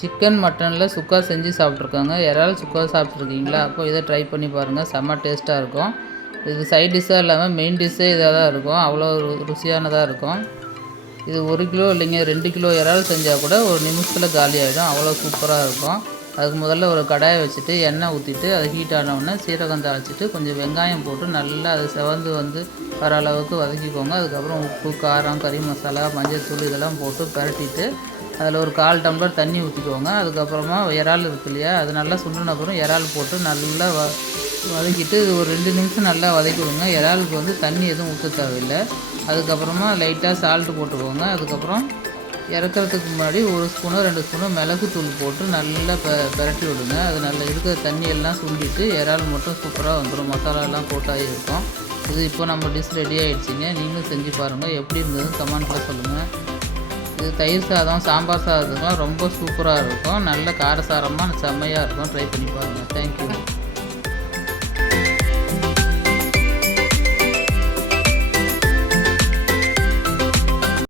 Chicken மட்டனில் சுக்கா செஞ்சு சாப்பிட்ருக்காங்க. இறால் சுக்கா சாப்பிட்ருக்கீங்களா? அப்போ இதை ட்ரை பண்ணி பாருங்கள் செம்ம டேஸ்ட்டாக இருக்கும். இது சைட் டிஷ்ஷாக இல்லாமல் மெயின் டிஷ்ஷே இதாக தான் இருக்கும். அவ்வளோ ருசியானதாக இருக்கும். இது ஒரு கிலோ இல்லைங்க ரெண்டு கிலோ இறால் செஞ்சால் கூட ஒரு நிமிஷத்தில் காலி ஆகிடும் அவ்வளோ சூப்பராக இருக்கும். அதுக்கு முதல்ல ஒரு கடாயை வச்சுட்டு எண்ணெய் ஊற்றிட்டு அது ஹீட் ஆனவுடனே சீரகம் தாளிச்சிட்டு கொஞ்சம் வெங்காயம் போட்டு நல்லா அது செவந்து வந்து வர அளவுக்கு வதக்கிக்கோங்க. அதுக்கப்புறம் உப்பு காரம் கறி மசாலா மஞ்சள் தூள் இதெல்லாம் போட்டு பரட்டிட்டு அதில் ஒரு கால் டம்ளர் தண்ணி ஊற்றிக்கோங்க அதுக்கப்புறமா இறால் இருக்கு இல்லையா அது நல்லா சுண்டின அப்புறம் இறால் போட்டு நல்லா வ வதக்கிட்டு ஒரு ரெண்டு நிமிஷம் நல்லா வதக்கி விடுங்க. இறாலுக்கு வந்து தண்ணி எதுவும் ஊற்ற தேவையில்லை. அதுக்கப்புறமா லைட்டாக சால்ட்டு போட்டுக்கோங்க. அதுக்கப்புறம் இறக்குறதுக்கு முன்னாடி ஒரு ஸ்பூனோ ரெண்டு ஸ்பூனோ மிளகுத்தூள் போட்டு நல்லா பெ பெரட்டி விடுங்க. அது நல்லா இருக்கிற தண்ணியெல்லாம் சுண்டிட்டு இறால் மட்டும் சூப்பராக வந்துடும் மசாலாலாம் போட்டாகி இருக்கும் இது இப்போ நம்ம டிஷ் ரெடி ஆகிடுச்சிங்க நீங்களும் செஞ்சு பாருங்கள் எப்படி இருந்ததுன்னு கமெண்ட்டில் சொல்லுங்கள் இது தயிர் சாதம் சாம்பார் சாதத்துக்குலாம் ரொம்ப சூப்பராக இருக்கும். நல்ல காரசாரமாக செம்மையாக இருக்கும். ட்ரை பண்ணி பாருங்கள் தேங்க்யூ